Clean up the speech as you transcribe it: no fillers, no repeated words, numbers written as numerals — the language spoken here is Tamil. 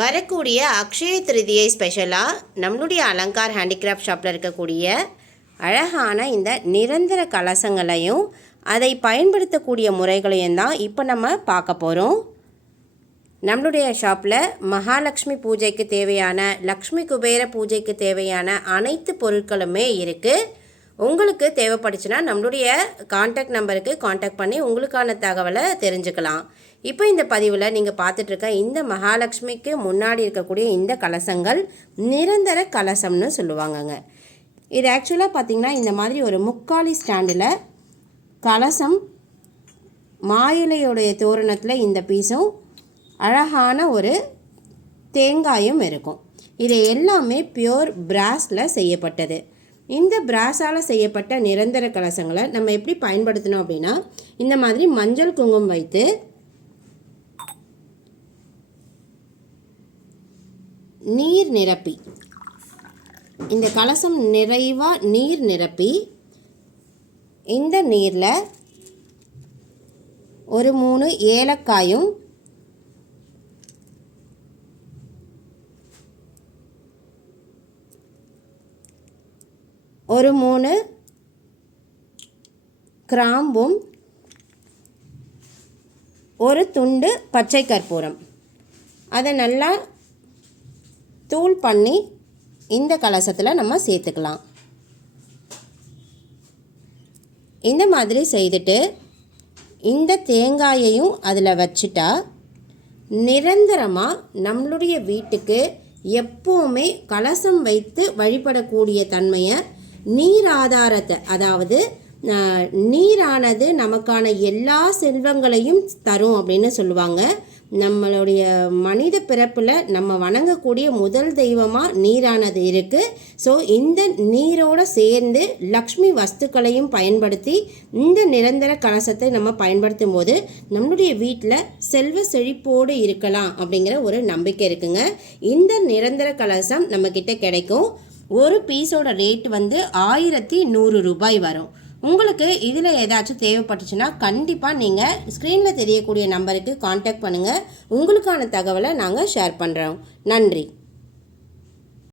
வரக்கூடிய அக்ஷய திருதியை ஸ்பெஷலாக நம்மளுடைய அலங்கார் ஹேண்டிகிராஃப்ட் ஷாப்பில் இருக்கக்கூடிய அழகான இந்த நிரந்தர கலசங்களையும் அதை பயன்படுத்தக்கூடிய முறைகளையும் தான் இப்போ நம்ம பார்க்க போகிறோம். நம்மளுடைய ஷாப்பில் மகாலட்சுமி பூஜைக்கு தேவையான, லக்ஷ்மி குபேர பூஜைக்கு தேவையான அனைத்து பொருட்களுமே இருக்குது. உங்களுக்கு தேவைப்பட்டுச்சுன்னா நம்மளுடைய காண்டாக்ட் நம்பருக்கு காண்டாக்ட் பண்ணி உங்களுக்கான தகவலை தெரிஞ்சுக்கலாம். இப்போ இந்த பதிவில் நீங்கள் பார்த்துட்ருக்க இந்த மகாலட்சுமிக்கு முன்னாடி இருக்கக்கூடிய இந்த கலசங்கள் நிரந்தர கலசம்னு சொல்லுவாங்கங்க. இது ஆக்சுவலாக பார்த்திங்கன்னா இந்த மாதிரி ஒரு முக்காலி ஸ்டாண்டில் கலசம் மாயிலையுடைய தோரணத்தில் இந்த பீஸும் அழகான ஒரு தேங்காயும் இருக்கும். இது எல்லாமே பியோர் பிராஸில் செய்யப்பட்டது. இந்த பிராஸால் செய்யப்பட்ட நிரந்தர கலசங்களை நம்ம எப்படி பயன்படுத்தணும் அப்படின்னா, இந்த மாதிரி மஞ்சள் குங்குமம் வைத்து நீர் நிரப்பி, இந்த கலசம் நிறைவாக நீர் நிரப்பி இந்த நீரில் ஒரு 3 ஏலக்காயும் ஒரு 3 கிராம்பும் ஒரு துண்டு பச்சை கற்பூரம் அதை நல்லா தூள் பண்ணி இந்த கலசத்தில் நம்ம சேர்த்துக்கலாம். இந்த மாதிரி செய்துட்டு இந்த தேங்காயையும் அதில் வச்சுட்டா நிரந்தரமாக நம்மளுடைய வீட்டுக்கு எப்போவுமே கலசம் வைத்து வழிபடக்கூடிய தன்மையை, நீர் ஆதாரத்தை, அதாவது நீரானது நமக்கான எல்லா செல்வங்களையும் தரும் அப்படின்னு சொல்லுவாங்க. நம்மளுடைய மனித பிறப்பில் நம்ம வணங்கக்கூடிய முதல் தெய்வமாக நீரானது இருக்குது. ஸோ இந்த நீரோடு சேர்ந்து லக்ஷ்மி வஸ்துக்களையும் பயன்படுத்தி இந்த நிரந்தர கலசத்தை நம்ம பயன்படுத்தும் போது நம்மளுடைய வீட்டில் செல்வ செழிப்போடு இருக்கலாம் அப்படிங்கிற ஒரு நம்பிக்கை இருக்குங்க. இந்த நிரந்தர கலசம் நம்மக்கிட்ட கிடைக்கும். ஒரு பீஸோட ரேட் 1100 ரூபாய் வரும். உங்களுக்கு இதில் ஏதாச்சும் தேவைப்பட்டுச்சுன்னா கண்டிப்பாக நீங்கள் ஸ்க்ரீனில் தெரியக்கூடிய நம்பருக்கு காண்டாக்ட் பண்ணுங்கள். உங்களுக்கான தகவலை நாங்கள் ஷேர் பண்ணுறோம். நன்றி.